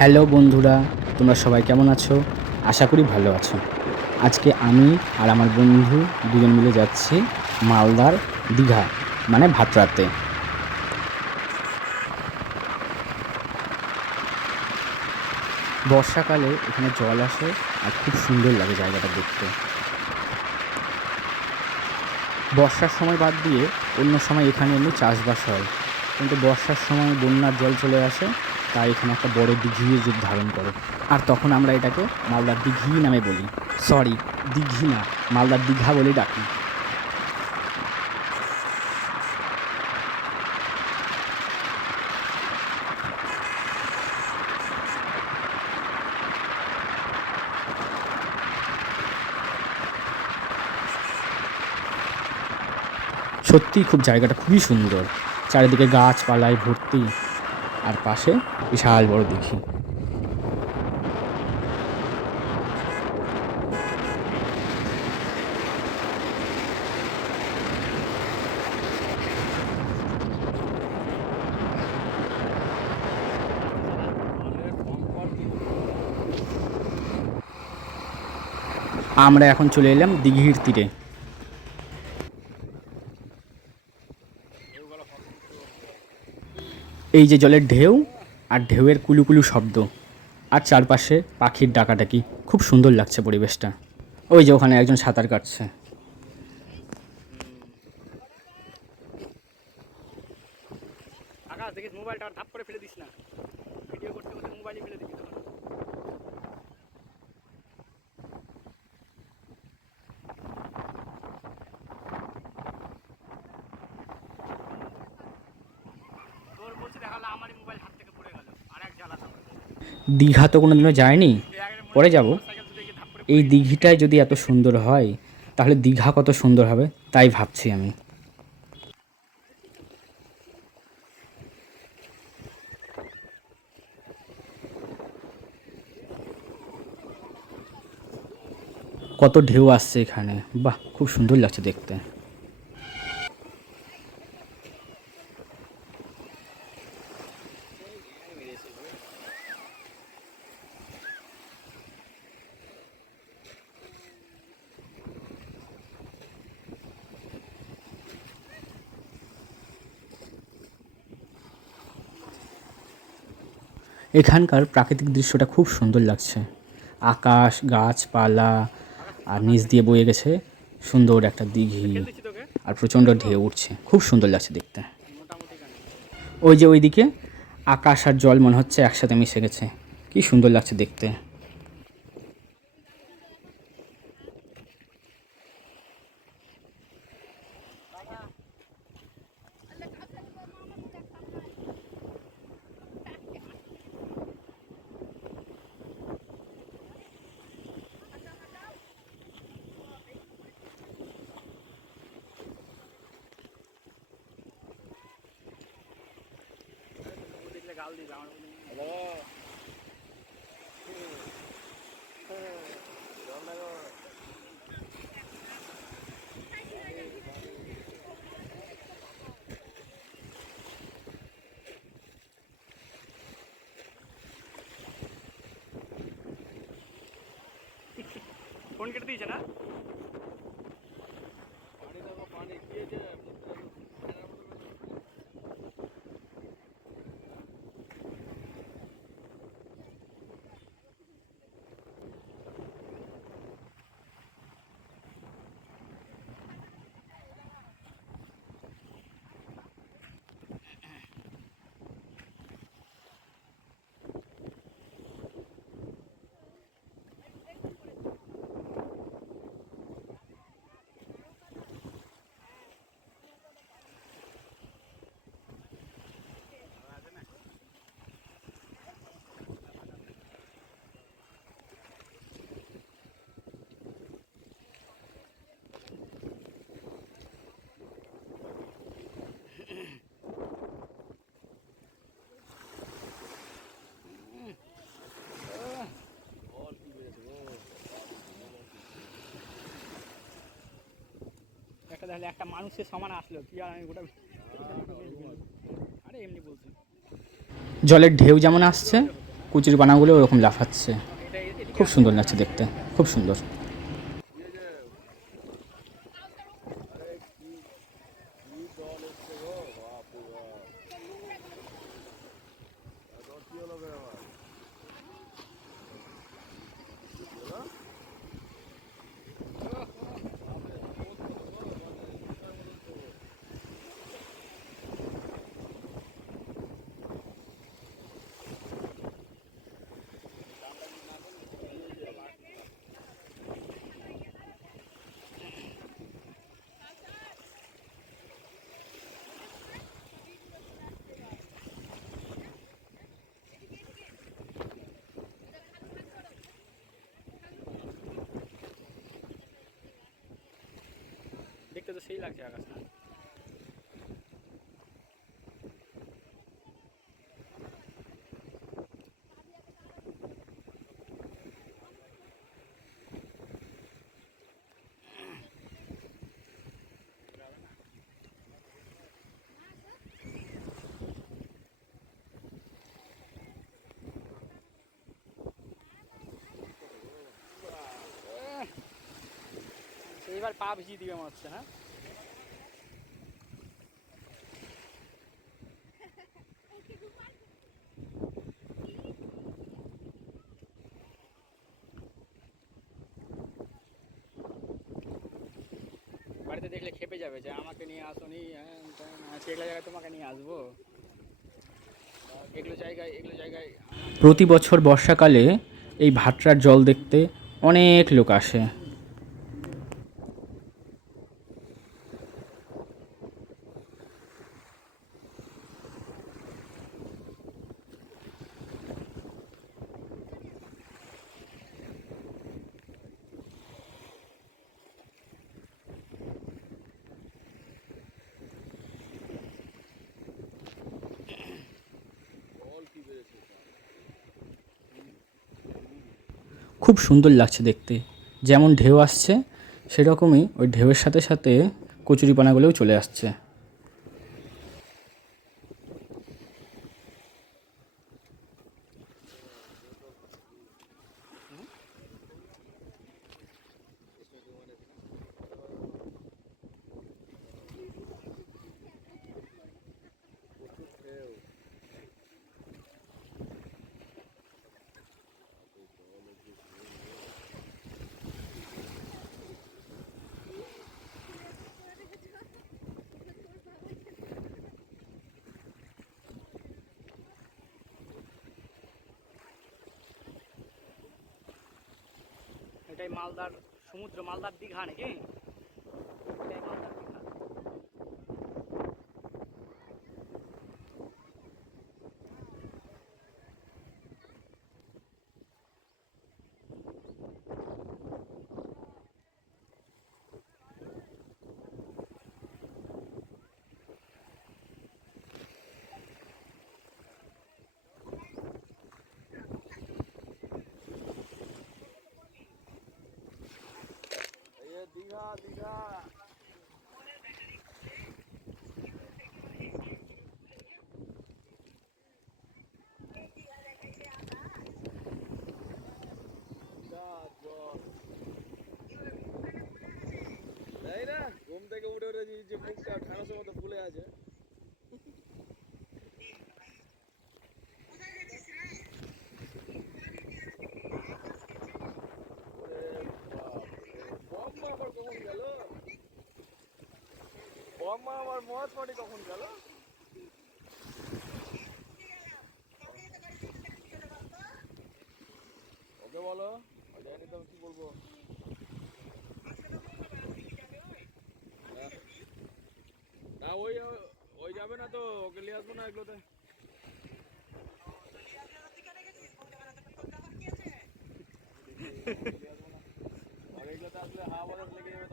Hello বন্ধুরা, তোমরা সবাই কেমন আছো? আশা করি ভালো আছো। আজকে আমি আর আমার বন্ধু দুজন মিলে যাচ্ছি মালদার দীঘা মানে ভাতরাতে বর্ষাকালে এখানে জল আসে আর খুব সুন্দর লাগে জায়গাটা দেখতে। বর্ষার সময় বাদ দিয়ে অন্য সময় এখানে এমনি চাষবাস হয়। কিন্তু বর্ষার সময় বন্যার জল চলে আসে তাই এখানে একটা বড় দিঘি রূপ ধারণ করে। আর তখন আমরা এটাকে মালদার দিঘি নামে বলি। সরি দিঘি না মালদার দীঘা বলে ডাকি। সত্যিই খুব জায়গাটা খুবই সুন্দর। চারিদিকে গাছপালায় ভর্তি। আর পাশে বিশাল বড় দিঘি। আমরা এখন চলে এলাম দিঘির তীরে। এই যে জলের ঢেউ আর ঢেউয়ের কুলুকুলু শব্দ। আর চারপাশে পাখির ডাকাডাকি। খুব সুন্দর লাগছে পরিবেশটা। ওই যে ওখানে একজন সাঁতার কাটছে আকাশ দেখিস মোবাইলটা আর ধাপ করে ফেলে দিস না ভিডিও করতে করতে মোবাইলে ফেলে দিবি তখন তোর বলছি দেখাল আমারই মোবাইল হাত থেকে পড়ে গেল আর এক জ্বালা দীঘা তো কোনোদিনও যায়নি, পরে যাব। এই দিঘিটাই যদি এত সুন্দর হয়, তাহলে দীঘা কত সুন্দর হবে, তাই ভাবছি আমি। কত ঢেউ আসছে এখানে। বাহ, খুব সুন্দর লাগছে দেখতে। এখানকার প্রাকৃতিক দৃশ্যটা খুব সুন্দর লাগছে। আকাশ, গাছপালা, আর নিচ দিয়ে বয়ে গেছে সুন্দর একটা দিঘি, আর প্রচণ্ড ঢেউ উঠছে। খুব সুন্দর লাগছে দেখতে। ওই যে ওইদিকে আকাশ আর জল মনে হচ্ছে একসাথে মিশে গেছে। কি সুন্দর লাগছে দেখতে। দেখলে গাল দিবে আমার ফোন কেটে দিয়েছে না তাহলে একটা মানুষের সমান আসলো কি আর আমি গোটা আরে এমনি বলছি। জলের ঢেউ যেমন আসছে কুচুরি পানাগুলো ওরকম লাফাচ্ছে। খুব সুন্দর লাগছে দেখতে খুব সুন্দর। দেখতে তো সেই লাগছে আকাশটা এইবার পা ভিজিয়ে দিবে মনে হচ্ছে হ্যাঁ? বাড়িতে দেখলে খেপে যাবে যে আমাকে নিয়ে আসোনি সেগুলো ত্যান, জায়গায় তোমাকে নিয়ে আসব? এগুলো জায়গায় এগুলো জায়গায় প্রতি বছর বর্ষাকালে এই ভাটরার জল দেখতে অনেক লোক আসে। খুব সুন্দর লাগছে দেখতে। যেমন ঢেউ আসছে, সেরকমই ওই ঢেউয়ের সাথে সাথে কচুরিপানাগুলোও চলে আসছে। মালদার সমুদ্র মালদার দীঘা নাকি? মালদার দীঘা তাই না ঘুম থেকে উঠে উঠে যে- যে মুখটা ঢানাসের মতো ফুলে আছে ওরে বাপরে, বম্মা আবার কখন গেল বম্মা, আমার মহাত পাটি কখন ওকে বলো জানি তো কি বলব। না ওই ওই যাবে না তো, ওকে নিয়ে আসব না এগুলোতে। আর এগুলোতে আসলে হাওয়া বাতাস লেগে যাবে।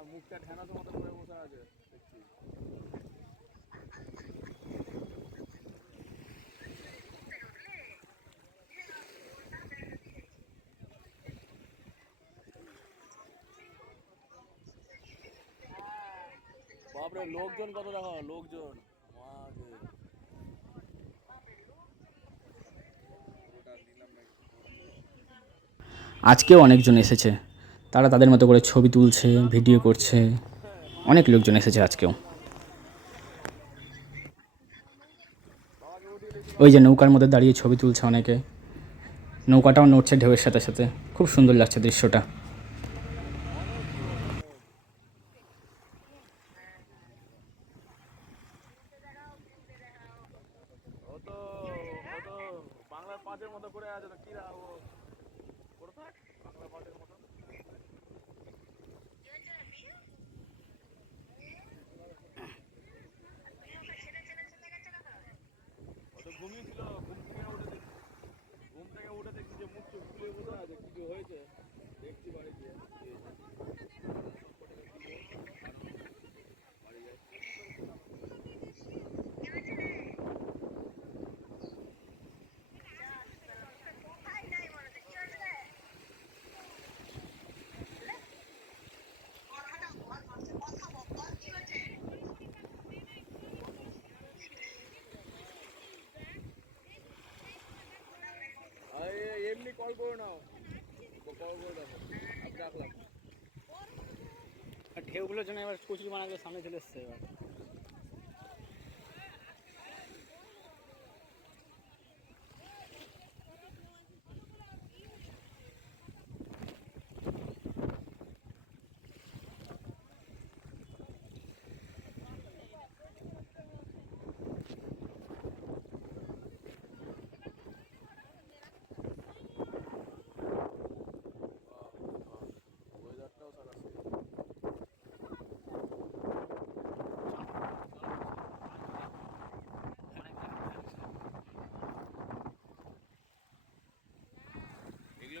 হ্যাঁ, মুখটা ঢেনা মতো করে বসে আছে, দেখছি। বাপরে, লোকজন কত দেখো, লোকজন। আজকে অনেকজন এসেছে। তারা তাদের মতো করে ছবি তুলছে, ভিডিও করছে। অনেক লোকজন এসেছে আজকেও। ওই যে নৌকার মধ্যে দাঁড়িয়ে ছবি তুলছে অনেকে। নৌকাটাও নড়ছে ঢেউয়ের সাথে সাথে। খুব সুন্দর লাগছে দৃশ্যটা ও তো ও তো বাংলার পাঁচের মতো করে আছে তো কি রা ও করে থাক বাংলার পাঁচের মতো ও তো ঘুমিয়েছিল, ঘুম থেকে উঠে দেখছি ঘুম থেকে উঠে দেখছি যে মুখ চোখ খুলে বসে আছে, কিছু হয়েছে? দেখছি বাড়ি গিয়ে কল করে নাও কল করে আমি রাখলাম ঢেউগুলোর জন্য এবার কচুরি বানাগুলো সামনে চলে এসছে এবার।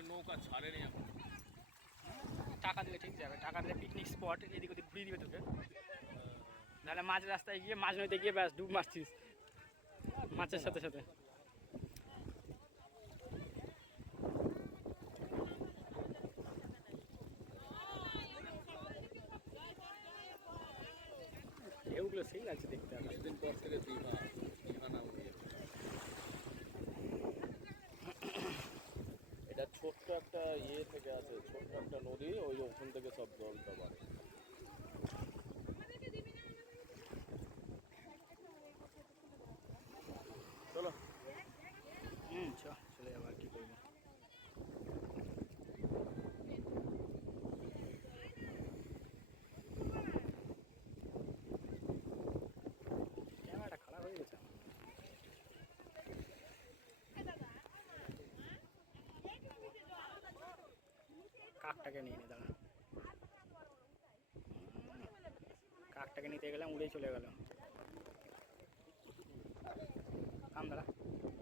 এগুলো নৌকা ছাড়েনি এখন। টাকা দিলে ঠিক যাবে টাকা দিলে পিকনিক স্পট এদিক ওদিক ঘুরিয়ে দিবে তোকে। নাহলে মাঝ রাস্তায় গিয়ে মাঝ নদীতে গিয়ে ব্যাস ডুব মারছিস। মাছের সাথে সাথে। ঢেউগুলো সেই লাগছে দেখতে আকাশে। পর থেকে দীঘা দীঘা নাম দিয়ে এটা ছোট্ট একটা ইয়ে থেকে আছে ছোট্ট একটা নদী ওই যে ওখান থেকে সব জলটা বাড়ে চলো হুম চ চলে যাব আর কি করব ক্যামেরাটা খারাপ হয়ে গেছে আমার। কাকটাকে নিয়ে নি দাঁড়া। কাকটাকে নিতে গেলাম উড়ে চলে গেল কাম দাঁড়া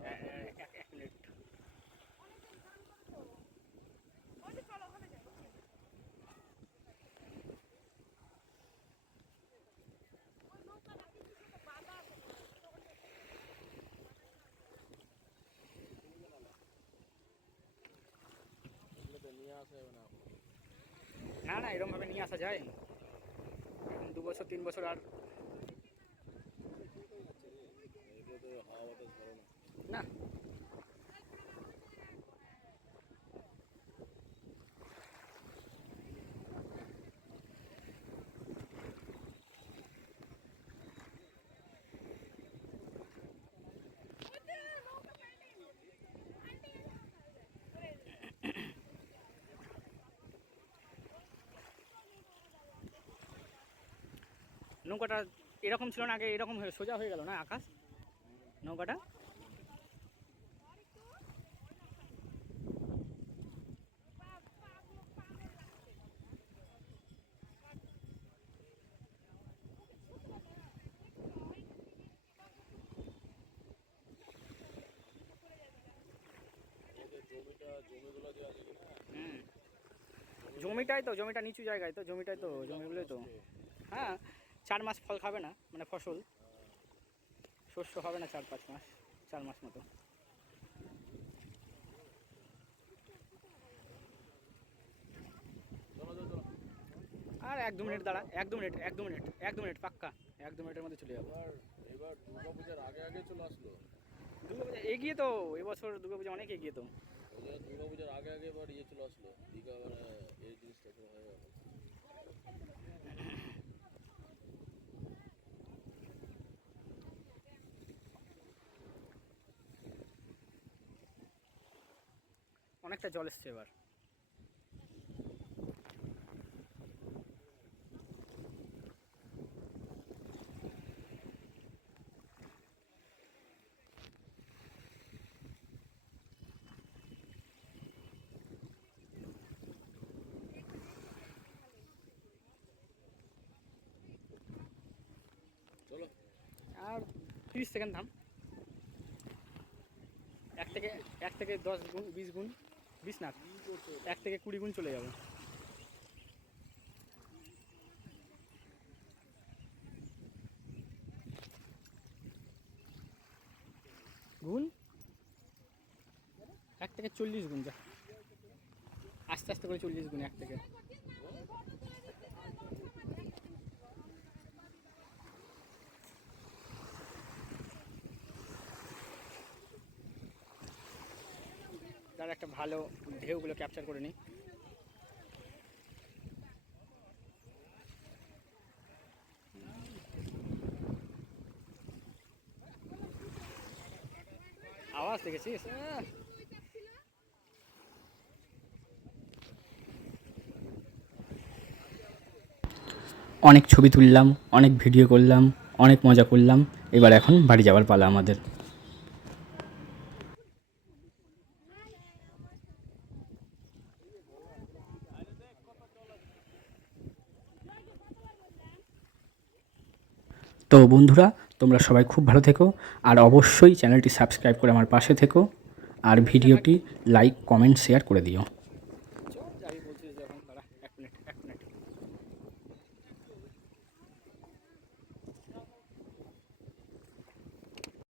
এ- এ- এক এক মিনিট এগুলো তো নিয়ে আসা যাবে না এখন। এরকমভাবে নিয়ে আসা যায়। এখন দু বছর তিন বছর আর না। নৌকাটা এরকম ছিল না, আগে এরকম হয়ে সোজা হয়ে গেল না আকাশ? নৌকাটা? জমিটাই তো, জমিটা নিচু জায়গায় তো, জমিটাই তো, জমিগুলোই তো। হ্যাঁ। চার মাস ফল খাবে না মানে ফসল। শস্য হবে না চার পাঁচ মাস চার মাস মতো। আর এক দু মিনিট দাঁড়া এক দু মিনিট এক দু মিনিট এক দু মিনিট পাক্কা। এক দু মিনিটের মধ্যে চলে যাব। এবার এবার দুর্গা পূজার আগে আগে চলে আসলো। দুর্গা পূজা এগিয়ে তো এবছর দুর্গা পূজা অনেক এগিয়ে তো। ও ওই জন্য দুর্গা পূজার আগে আগে এবার ইয়ে চলে আসলো। দীঘা মানে এই জিনিসটা হয়ে গেল। অনেকটা জল এসছে এবার। চলো। আর তিরিশ সেকেন্ড থাম। এক থেকে এক থেকে দশ গুণ বিশ গুণ। এক থেকে কুড়ি গুণ চলে যাবে। গুণ? এক থেকে চল্লিশ গুণ যা। আস্তে আস্তে করে চল্লিশ গুণ, এক থেকে। যার একটা ভালো ঢেউগুলো ক্যাপচার করে নিই। আওয়াজ দেখেছিস? অনেক ছবি তুললাম, অনেক ভিডিও করলাম, অনেক মজা করলাম, এবার এখন বাড়ি যাওয়ার পালা আমাদের। তো বন্ধুরা তোমরা সবাই খুব ভালো থেকো আর অবশ্যই চ্যানেলটি সাবস্ক্রাইব করে আমার পাশে থেকো আর ভিডিওটি লাইক কমেন্ট শেয়ার করে দিও।